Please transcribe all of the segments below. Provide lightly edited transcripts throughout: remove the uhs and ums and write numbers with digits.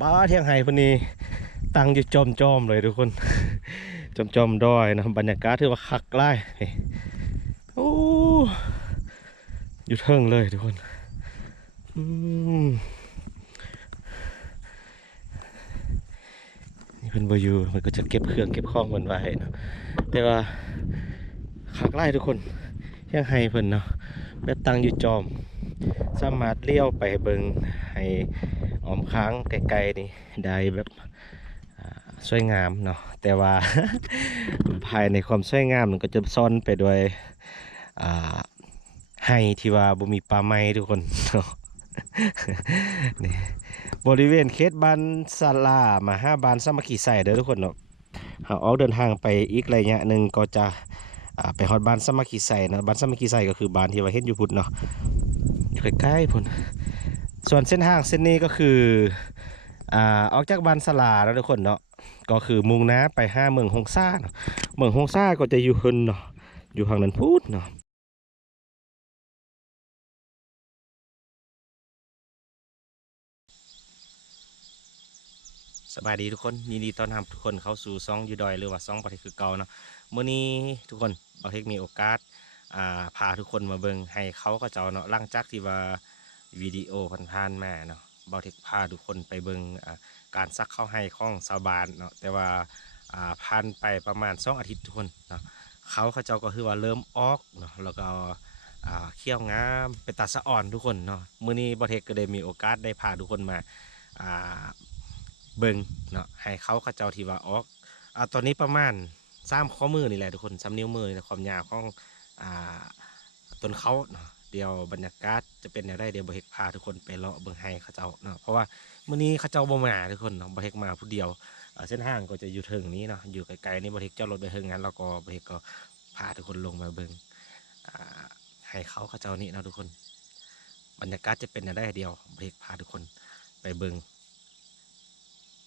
ป้าเที่ยงไห้พอดีตั้งอยู่จอมเลยทุกคนจอมดอยนะบรรยากาศถือว่าคักไล่โอ้อยู่เทิงเลยทุกคนอืมนี่เพิ่นบ่อยู่มันก็จะเก็บเครื่องเก็บของมันไว้เนาะแต่ว่าคักไล่ทุกคนเที่ยงไห้เพิ่นเนาะแบบตั้งอยู่จอมสามารถเลี้ยวไปเบิ่งให้อ้อมค้างไกลๆนี่ได้แบบสวยงามเนาะแต่ว่า ภายในความสวยงามมันก็จะซ่อนไปด้วยอ่าให้ที่ว่าบ่มีป่าไม้ทุกคนเนาะ นี่บริเวณเขตบ้านศาลามาห้าบ้านสามัคคีใส่เด้อทุกคนเนาะเอาออกเดินทางไปอีกระยะหนึ่งก็จะไปฮอดบ้านสามัคคีใส่นะบ้านสามัคคีใส่ก็คือบ้านที่ว่าเห็นอยู่พุ่นเนาะอยู่ใกล้ๆพุ่นส่วนเส้นทางเส้นนี้ก็คือออกจากบ้านศาลาแล้วทุกคนเนาะก็คือมุ่งหน้าไปเมืองฮงซ่าเนาะเมืองฮงซ่าก็จะอยู่หึนเนาะอยู่ทางนั้นพูดเนาะสบายดีทุกคนยินดีต้อนรับทุกคนเข้าสู่ซ่องยูดอยหรือว่าซ่องประเทศคือเก่าเนาะเมื่อนี้ทุกคนประเทศมีโอกาสพาทุกคนมาเบิ่งให้เขาก็เจ้าเนาะหลังจากที่ว่าวิดีโอผ่านๆมาเนาะบอเทคพาทุกคนไปเบิ่งการซักเข้าให้ของชาวบ้านเนาะแต่ว่าผ่านไปประมาณ2 อาทิตย์ทุกคนเนาะเขาเจ้าก็คือว่าเริ่มออกเนาะแล้วก็เขี้ยวงามเป็นตาสะอ่อนทุกคนเนาะมื้อนี้บอเทคก็ได้มีโอกาสได้พาทุกคนมาอ่า เบิ่งเนาะให้เขาเจ้าที่ว่าออกตอนนี้ประมาณ3 ข้อมือนี่แหละทุกคน3 นิ้วมือนี่แหละความยาวของอ่าต้นเขาเนาะเดี๋ยวบรรยากาศจะเป็นอย่างไรเดี๋ยวบเฮกพาทุกคนไปเลาะเบิ่งให้เขาเจ้าเนาะเพราะว่ามื้อนี้เขาเจ้าบ่มาทุกคนเนาะบเฮกมาผู้เดียวเส้นทางก็จะอยู่เทิงนี้เนาะอยู่ไกลๆนี่บเฮกเจ้ารถไปเทิงงั้นเราก็บเฮกก็พาทุกคนลงมาเบิ่งอ่าให้เขาเจ้านี่เนาะทุกคนบรรยากาศจะเป็นอย่างไรเดียวบเฮกพาทุกคนไปเบิ่ง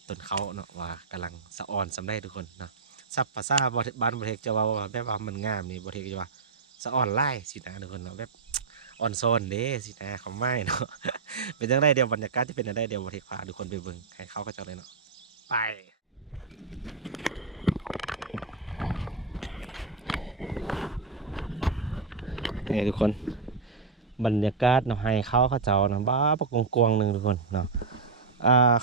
ต้นเขาเนาะว่ากำลังสะออนสำได้ทุกคนเนาะสับภาษาบ้านบริเทกจะว่าแบบว่ามันงามนี่บริเทกจะว่าสะออนไล่สินะทุกคนเนาะแบบออนโซนเด้สินะเขาไม่เนาะเป็นยังไงเดียวบรรยากาศจะเป็นยังไงเดียวบริเทกพาทุกคนไปเบิ่งให้เขาก็จะเลยเนาะไปนี่ทุกคนบรรยากาศเนาะให้เขาเจ้าเนาะบ้าปะกวงๆหนึ่งทุกคนเนาะ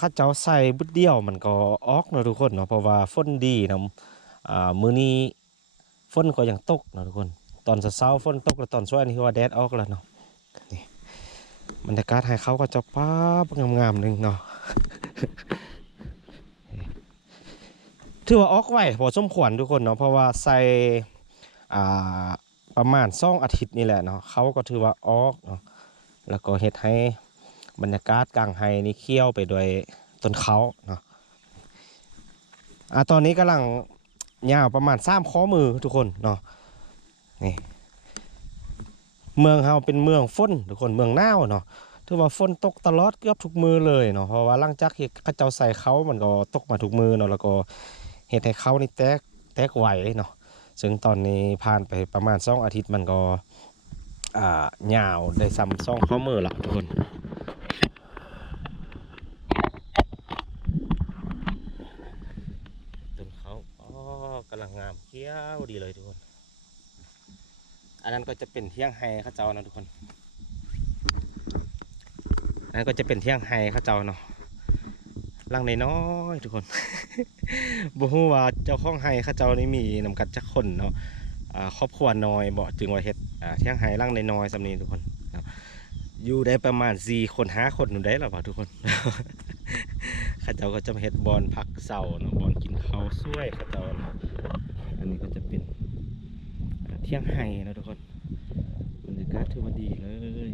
ข้าเจ้าใส่บุดเดียวมันก็ออกเนาะทุกคนเนาะเพราะว่าฝนดีเนาะมื้อนี้ฝนก็ยังตกเนาะทุกคนตอนเช้าฝนตกแล้วตอนช่วงนี้ว่าแดดออกแล้วเนาะนี่บรรยากาศให้เขาก็จะป้าบงามๆหนึ่งเนาะถือว่าออกไวพอสมควรทุกคนเนาะเพราะว่าใส่อ่าประมาณ2 อาทิตย์นี่แหละเนาะเขาก็ถือว่าออกเนาะแล้วก็เฮ็ดให้บรรยากาศกลางไฮนี่เขี้ยวไปโดยต้นเขาเนาะตอนนี้กำลังยาวประมาณ3 ข้อมือทุกคนเนาะนี่เมืองเฮาเป็นเมืองฝนทุกคนเมืองหนาวเนาะถือว่าฝนตกตลอดเกือบทุกมือเลยเนาะเพราะว่าหลังจากที่เขาเจ้าใส่เขามันก็ตกมาทุกมือเนาะแล้วก็เฮ็ดให้เขานี่แตกไหวเนาะซึ่งตอนนี้ผ่านไปประมาณ2 อาทิตย์มันก็ยาวได้ซ้ำ2 ข้อมือละทุกคนต้นเขากำลังงามเขี้ยวดีเลยทุกคนอันนั้นก็จะเป็นเที่ยงไฮเขาเจ้านะทุกคนนั่นก็จะเป็นเที่ยงไฮเขาเจ้าเนาะลังน้อยๆทุกคน บ่ฮู้ว่าเจ้าของไฮเขาเจ้านี่มีนำกันจักคนเนาะครอบครัวน้อยบ่จึงว่าเฮ็ดเที่ยงไฮลังน้อยๆสำนี้ทุกคนเนาะอยู่ได้ประมาณ4 คน5 คนนู่นได้แล้วบ่ทุกคน เขาเจ้าก็จะมาเฮ็ดบอนพักเสาเนาะบอนกินข้าวสวยเขาเจ้าเนาะอันนี้ก็จะเป็นเที่ยงไฮนะทุกคนบรรยากาศถือว่าดีเลย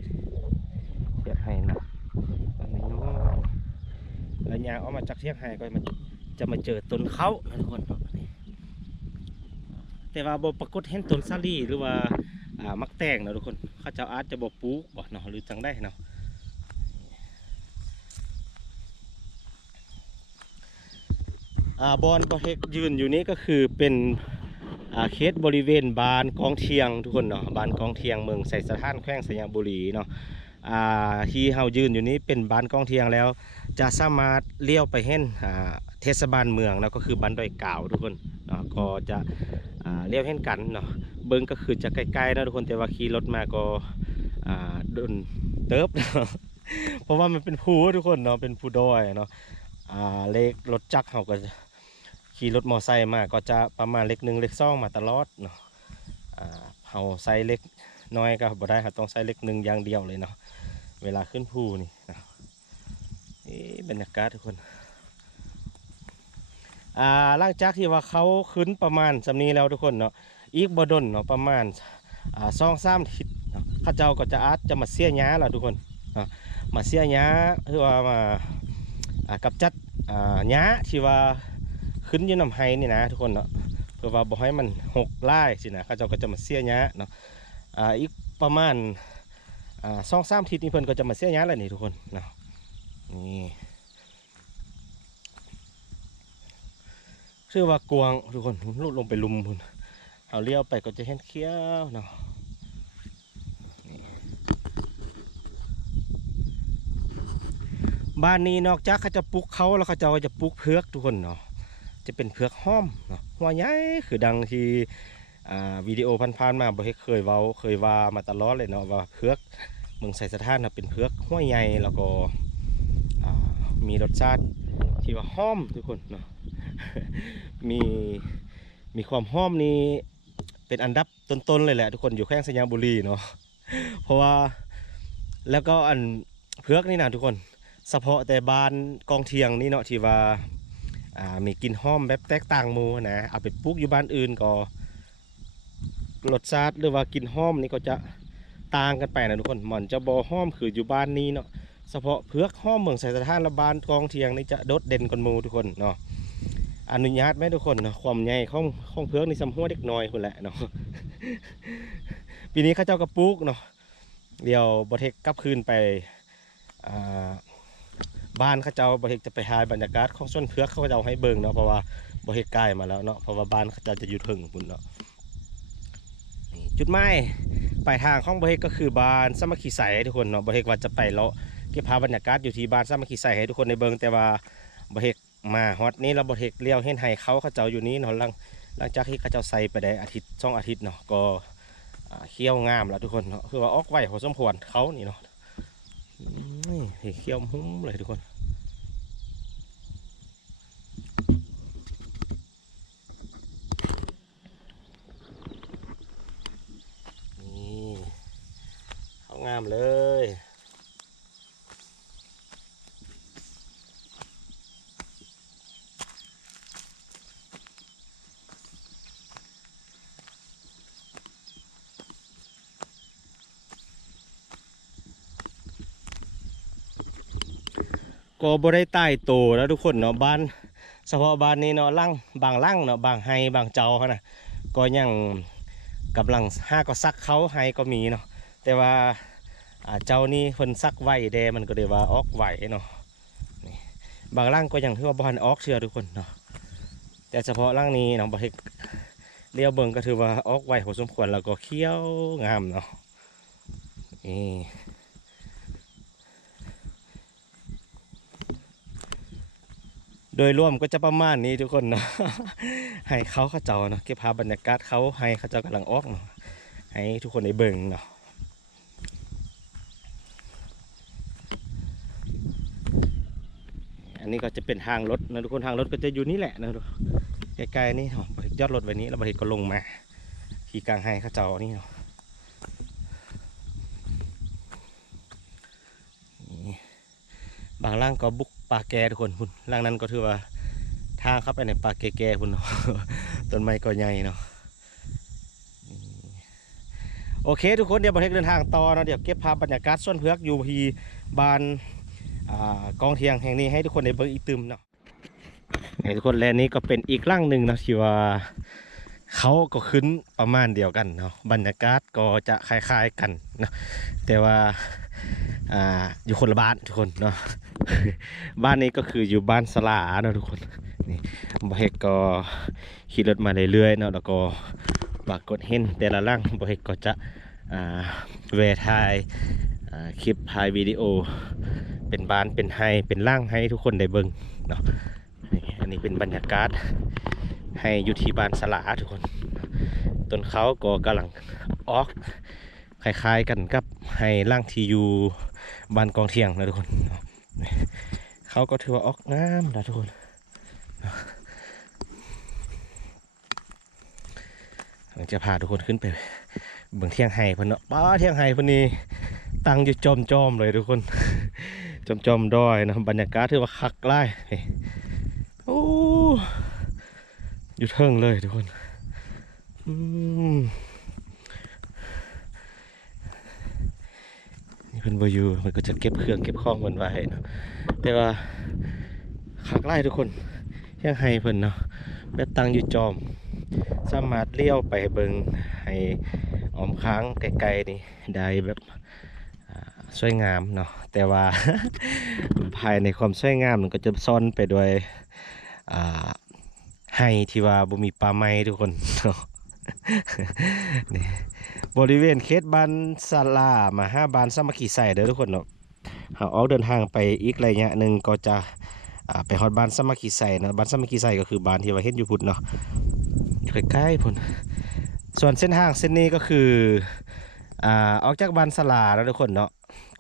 เที่ยงไฮนะลังน้อยๆแล้วยางออกมาจากเที่ยงไฮก็จะมาเจอต้นเขานะทุกคนแต่ว่าบ่ปรากฏเห็นต้นซาลีหรือว่ามักแตงนะทุกคนเขาเจ้าอาจจะบ่ปลูกบ่เนาะหรือจังได้เนาะบอนประเทศยืนอยู่นี้ก็คือเป็นเขตบริเวณบ้านกองเทียงทุกคนเนาะบ้านกองเทียงเมืองไสสถานแขวงสยามบุรีเนาะที่เฮายืนอยู่นี้เป็นบ้านกองเทียงแล้ว จะสามารถเลี้ยวไปเห็นเทศบาลเมืองแล้วก็คือบ้านดอยกาวทุกคนเนาะก็จะเลี้ยวเห็นกันเนาะเบิ้งก็คือจะใกล้ๆนะทุกคนแต่ว่าขี่รถมาก็โดนเติบเนาะเพราะว่ามันเป็นภูทุกคนเนาะเป็นภูดอยเนาะเลขรถจักรเขาก็ขี่รถมอไซค์มาก็จะประมาณเลข1เลข2มาตลอดเนาะเขาใส่เลขน้อยก็บ่ได้ครับต้องใส่เลข1อย่างเดียวเลยเนาะเวลาขึ้นภูนี่นะบรรยากาศทุกคนหลังจากที่ว่าเขาขึ้นประมาณสำนี้แล้วทุกคนเนาะอีกบ่ดนเนาะประมาณ2-3 ทิศเนาะข้าเจ้าก็จะอาจจะมาเสียหญ้าแล้วทุกคนมาเสียหญ้าคือว่ามากับจัดหญ้าที่ว่าขึ้นอยู่น้ำไห้นี่นะทุกคนเนาะเพื่อว่าบ่ให้มันหกไล่สินะข้าเจ้าก็จะมาเสียหญ้าเนาะอีกประมาณ2-3 ทิศนี้เพิ่นก็จะมาเสียหญ้าแล้วนี่ทุกคนเนาะนี่ชื่อว่ากวางทุกคนลุดลงไปลุมพุ่นเอาเลี้ยวไปก็จะเห็นเขี้ยวเนาะบ้านนี้นอกจากเขาจะปลูกเขาแล้วเขาจะปลูกเผือกทุกคนเนาะจะเป็นเผือกห้อมเนาะหัวใหญ่คือดังที่วิดีโอผ่านๆมาบ่เคยว่ามาตลอดเลยเนาะว่าเผือกเมืองไสสถานเป็นเผือกหัวใหญ่แล้วก็มีรสชาติที่ว่าห้อมทุกคนเนาะมีความหอมนี่เป็นอันดับต้นๆเลยแหละทุกคนอยู่แข้งสยามบุรีเนาะเพราะว่าแล้วก็อันเผือกนี่นะทุกคนเฉพาะแต่บ้านกองเทียงนี่เนาะที่ว่ามีกลิ่นหอมแบบแตกต่างหมู่นะเอาไปปลูกอยู่บ้านอื่นก็รสชาติหรือว่ากลิ่นหอมนี่ก็จะต่างกันไปนะทุกคนมันจะบ่หอมคืออยู่บ้านนี้เนาะเฉพาะเผือกหอมเมืองไสสถานและบ้านกองเทียงนี่จะโดดเด่นกว่าหมู่ทุกคนเนาะอนุญาตไหมทุกคนเนาะความใหญ่ของเพือกในสำหัวเด็กน้อยคนแหละเนาะ ปีนี้ข้าเจ้ากระปุกเนาะเดี๋ยวบเทกกลับคืนไปบ้านข้าเจ้าบเทกจะไปหาบรรยากาศของส่วนเพือกข้าเจ้าให้เบิ่งเนาะเพราะว่าบเทกใกล้มาแล้วเนาะเพราะว่าบ้านข้าเจ้าจะอยู่ถึงปุ่นเนาะจุดหมายปลายทางของบเทกก็คือบ้านสามัคคีใสทุกคนเนาะบเทกว่าจะไปเลาะเก็บภาพบรรยากาศอยู่ที่บ้านสามัคคีใสให้ทุกคนในเบิ่งแต่ว่าบเทกมาฮอตนี้เราบดเทกเลี้ยวเห็นให้เขาเจ้าอยู่นี้เนาะหลังจากที่เขาเจ้าใส่ไปได้2 อาทิตย์เนาะก็เขี้ยวงามแล้วทุกคนเนาะคือว่าออกไวพอสมควรเขานี่เนาะนี่เขี้ยวหุ้มเลยทุกคนนี่เขางามเลยก็บ่ได้ใต้โตแล้วทุกคนเนาะบ้านเฉพาะบ้านนี้เนาะบางล่างเนาะบางไฮบางเจ้าเขานะก็ยังกำลังก็ซักเขาไฮก็มีเนาะแต่ว่าเจ้านี่เพิ่นซักไว้แดมันก็ได้ว่าออกไหวเนาะบางล่างก็ยังถือว่าบ่ทันออกเชื่อทุกคนเนาะแต่เฉพาะล่างนี้เนาะบ่เฮ็ดเลี้ยวเบิ่งก็ถือว่าออกไหวพอสมควรแล้วก็เขี้ยวงามเนาะนี่โดยรวมก็จะประมาณนี้ทุกคนเนาะ ให้เขาเจ้าเนาะเก็บภาพบรรยากาศเขาให้เขาเจ้ากำลังออกเนาะให้ทุกคนได้เบิ่งเนาะอันนี้ก็จะเป็นทางรถนะทุกคนทางรถก็จะอยู่นี่แหละนะใกล้ๆนี่เนาะยอดรถไว้นี้แล้วบริษัทก็ลงมาขี่กลางให้เขาเจ้านี่เนาะบางล่างก็บุกป่าแก่ทุกคนพุ่นล่างนั้นก็ถือว่าทางเข้าไปในป่าแก่ๆพุ่นเนาะ ต้นไม้ก็ใหญ่เนาะโอเคทุกคนเดี๋ยวบริษัทเดินทางต่อเนาะเดี๋ยวเก็บภาพบรรยากาศส่วนเพือกอยู่ที่บ้านกองเทียงแห่งนี้ให้ทุกคนได้เบิ่งอีกตึมเนาะให้ทุกคนแลนี้ก็เป็นอีกร่างหนึ่งนะที่ว่าเขาก็ขึ้นประมาณเดียวกันเนาะบรรยากาศก็จะคล้ายๆกันเนาะแต่ว่าอยู่คนละบ้านทุกคนเนาะ บ้านนี้ก็คืออยู่บ้านสลาเนาะทุกคนนี่บ่เฮกก็ขี่รถมาเรื่อยๆเนาะแล้วก็ปรากฏเห็นแต่ละร่างบ่เฮกก็จะแวะทาย คลิปถ่ายวิดีโอเป็นบ้านเป็นไฮเป็นร่างให้ทุกคนได้เบิ่งเนาะอันนี้เป็นบรรยากาศให้อยู่ที่บ้านสลาทุกคนต้นเขาก็กำลังออกคล้ายๆกันกับให้ร่างที่อยู่บ้านกองเทียงนะทุกคนเขาก็ถือว่าออกงามนะทุกคนจะพาทุกคนขึ้นไปเบิ่งเทียงไห้เพิ่นเนาะป้าเทียงไห้เพิ่นนี่ตั้งอยู่จอมเลยทุกคนจอมดอยนะบรรยากาศถือว่าคักไล่โอ้อยู่เทิงเลยทุกคนนี่เพิ่นบ่อยู่มันก็จะเก็บเครื่องเก็บของเพิ่นไว้เนาะแต่ว่าคักไล่ทุกคนเทียงไห้เพิ่นเนาะแบบตั้งอยู่จอมสามารถเลี้ยวไปเบิ่งให้อ้อมค้างไกลๆนี่ได้แบบสวยงามเนาะแต่ว่า ภายในความสวยงามมันก็จะซ่อนไปด้วยให้ที่ว่าบ่มีป่าไม้ทุกคนเนาะ นี่บริเวณเขตบ้านศาลามาห้าบ้านสามัคคีใส่เด้อทุกคนเนาะหาออกเดินทางไปอีกระยะหนึ่งก็จะไปฮอดบ้านสามัคคีใส่นะบ้านสามัคคีใส่ก็คือบ้านที่ว่าเห็นอยู่พุ่นเนาะใกล้ๆพุ่นส่วนเส้นทางเส้นนี้ก็คือออกจากบ้านศาลาแล้วทุกคนเนาะ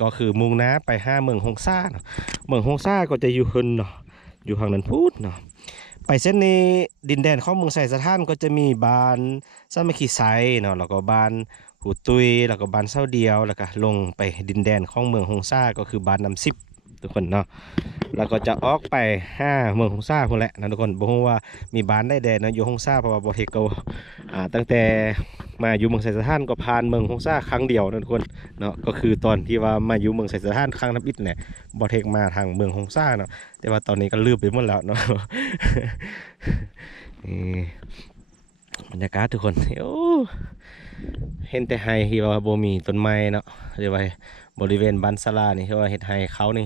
ก็คือมุ่งหน้าไป5เมืองฮงซ่าเนาะเมืองฮงซ่าก็จะอยู่ขึ้นเนาะอยู่ทางนั้นพูดเนาะไปเส้นนี้ดินแดนของเมืองไส่สถานก็จะมีบ้านสามัคคีไซเนาะแล้วก็บ้านหูตุยแล้วก็บ้านเศร้าเดียวแล้วก็ลงไปดินแดนของเมืองฮงซ่าก็คือบ้านน้ำซิบทุกคนเนาะแล้วก็จะออกไป5เมืองฮงซ่าคนแหละนะทุกคนบอกว่ามีบ้านได้แดนนะอยู่ฮงซ่าเพราะว่าบอเทโกตั้งแต่มาอยู่เมืองไส่สถานก็ผ่านเมืองฮงซ่าครั้งเดียวนะทุกคนเนาะก็คือตอนที่ว่ามาอยู่เมืองไส่สถานครั้งนับอิฐเนี่ยบอเทกมาทางเมืองฮงซ่าเนาะแต่ว่าตอนนี้ก็ลืมไปหมดแล้วเนาะ นี่บรรยากาศทุกคนโอ้เห็นแต่ไฮที่ว่าโบมีต้นไม้เนาะเรียกว่าบริเวณบ้านศาลานี่ที่ว่าเห็ดไฮเขานี่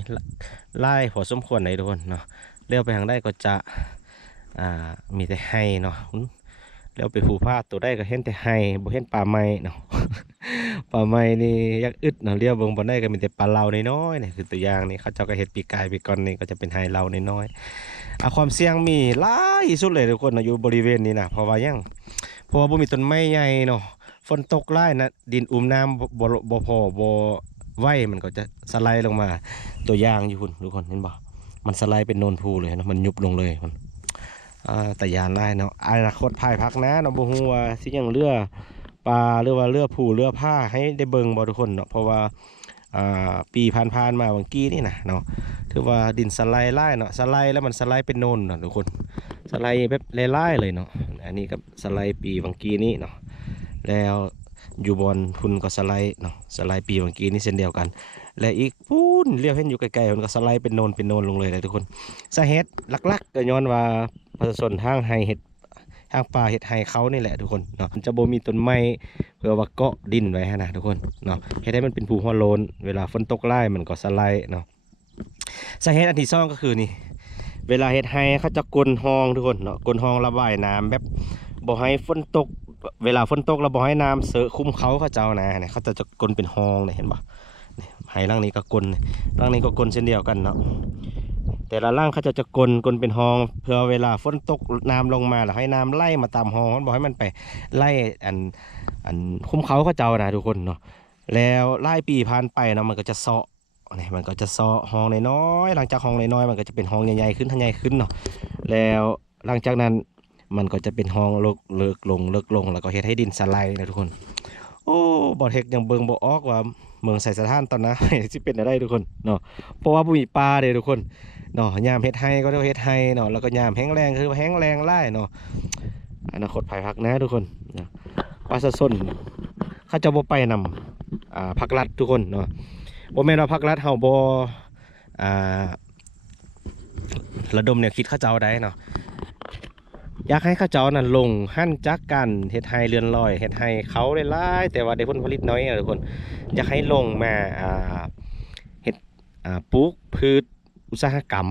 ไล่พอสมควรเลยทุกคนเนาะเลี้ยวไปทางได้ก็จะมีแต่ไฮเนาะเลี้ยวไปภูพาตัวได้ก็เห็นแต่ไฮบ่เห็นป่าไม้เนาะ ป่าไม้นี่ยักอึดเนาะเลี้ยวเบิ่งบ่ได้ก็มีแต่ป่าเหลาน้อยๆนี่คือตัวอย่างนี่เขาเจ้าก็เห็ดปีกายปีก่อนนี่ก็จะเป็นไฮเหลาน้อยๆความเสี่ยงมีหลายสุดเลยทุกคนนะอยู่บริเวณนี้นะเพราะว่าบ่มีต้นไม้ใหญ่เนาะฝนตกไล่นะดินอุ้มน้ำบ่พอบ่ไหวมันก็จะสไลด์ลงมาตัวอย่างอยู่คุณทุกคนเห็นบ่มันสไลด์เป็นโนนพูเลยนะมันยุบลงเลยมันแต่ยานไล่เนาะอนาคตภายพักนะเนาะบ่ฮู้ว่าสิยังเรือปลาหรือว่าเรือผูเรือผ้าให้ได้เบิ่งบ่ทุกคนเนาะเพราะว่าปีผ่านมาบางกี้นี่นะเนาะถือว่าดินสไลด์ไล่เนาะสไลด์แล้วมันสไลด์เป็นโนนเนาะทุกคนสไลด์แบบไล่เลยเนาะอันนี้กับสไลด์ปีบางกี้นี่เนาะแล้วอยู่บนพุ่นก็สไลด์เนาะสไลด์ปีบางกี้นี่เช่นเดียวกันและอีกพูนเรียกเห็นอยู่ไกลๆมันก็สไลด์เป็นโนนลงเลยเลยทุกคนสาเหตุหลักๆก็ย้อนว่าประชาชนทางไฮเห็ดทางป่าเห็ดไฮเขานี่แหละทุกคนเนาะจะบ่มีต้นไม้เพื่อว่าเกาะดินไว้นะทุกคนเนาะเห็ดให้มันเป็นภูหัวโลนเวลาฝนตกไล่มันก็สไลด์เนาะสาเหตุอันที่สองก็คือนี่เวลาเห็ดไฮเขาจะกลนห้องทุกคนเนาะกลนห้องระบายน้ำแบบบ่ให้ฝนตกเวลาฝนตกเราบ่ให้น้ำเสอะคุ้มเขาเจ้านะเนี่ยเขาจะกลนเป็นห้องเนี่ยเห็นปะไฮร่างนี้ก็กลร่างนี้ก็กลเช่นเดียวกันเนาะแต่ละร่างเขาจะกลเป็นห้องเพื่อเวลาฝนตกน้ำลงมาแล้วให้น้ำไล่มาตามห้องบอกให้มันไปไล่อันคุ้มเขาเจ้านะทุกคนเนาะแล้วไล่ปีผ่านไปเนาะมันก็จะเซาะนี่มันก็จะเซาะห้องน้อยหลังจากห้องน้อยมันก็จะเป็นห้องใหญ่ๆขึ้นทันใหญ่ขึ้นเนาะแล้วหลังจากนั้นมันก็จะเป็นห้องเลิกลงแล้วก็เฮ็ดให้ดินสไลด์นะทุกคนโอ้บ่เทคยังเบิ่งบ่ออกว่าเมืองไส่สถานตอนนั้นสิเป็นอะไรทุกคนเนาะเพราะว่าบ่มีปลาเด้ทุกคนเนาะยามเฮ็ดไห้ก็เรียกว่าเฮ็ดไห้เนาะแล้วก็ยามแห้งแรงคือแห้งแรงไล่เนาะอนาคตภายภาคหน้าทุกคนนะประชาชนเขาจะบ่ไปนำภาครัฐทุกคนเนาะบ่แม่นว่าภาครัฐเฮาบ่ระดมแนวคิดเขาเจ้าได้เนาะอยากให้ข้าเจ้านั่นลงหั่นจักกันเฮ็ดไฮเรือนลอยเฮ็ดไฮเขาได้หลายแต่ว่าได้ผลผลิตน้อยทุกคนอยากให้ลงมาเฮ็ดปลูกพืชอุตสาหกรรม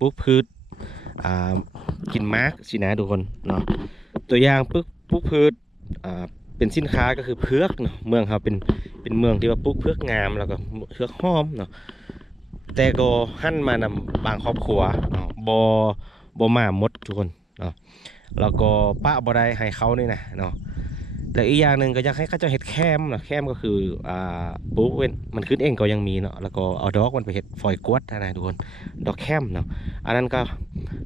ปลูกพืชกินมากสินะทุกคนเนาะตัวอย่างปลูกพืช เป็นสินค้าก็คือเพือกเนาะเมืองเขาเป็นเมืองที่ว่าปลูกเพือกงามแล้วก็เพือกหอมเนาะแต่ก็หั่นมานำบางครอบครัวเนาะบ่มาหมดทุกคนเนาะแล้วก็ปะบ่ได้ให้เขานี่นะเนาะแล้วอีกอย่างหนึ่งก็อยากให้เขาเจ้าเฮ็ดแคมเนาะแคมก็คือปลูกเว้นมันขึ้นเองก็ยังมีเนาะแล้วก็เอาดอกมันไปเฮ็ดฝอยกวดนะทุกคนดอกแคมเนาะอันนั้นก็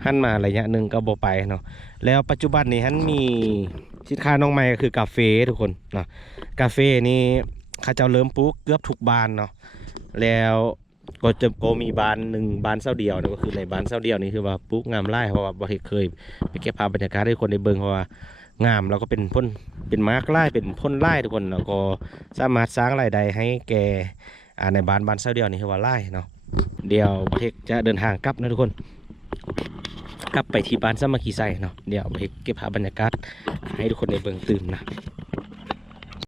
หั่นมาระยะหนึ่งก็บ่ไปเนาะแล้วปัจจุบันนี้หั่นมีสินค้าน้องใหม่ก็คือกาแฟทุกคนเนาะกาแฟนี่เขาเจ้าเริ่มปลูกเกือบทุกบ้านเนาะแล้วก็มีบ้านหนึ่งบ้านเศร้าเดียวนะก็คือในบ้านเศร้าเดียวนี่คือว่าปลูกงามไร่เพราะว่าบ่เคยไปเก็บภาพบรรยากาศให้คนได้เบิ่งเพราะว่างามแล้วก็เป็นพ่นเป็นมาร์กไร่เป็นพ่นไร่ทุกคนแล้วก็สามารถสร้างรายได้ให้แก่ในบ้านเศร้าเดียวนี่คือว่าไร่เนาะเดี๋ยวประเทศจะเดินทางกลับนะทุกคนกลับไปที่บ้านสามัคคีไซเนาะเดี๋ยวไปเก็บภาพบรรยากาศให้ทุกคนได้เบิ่งตื่มนะ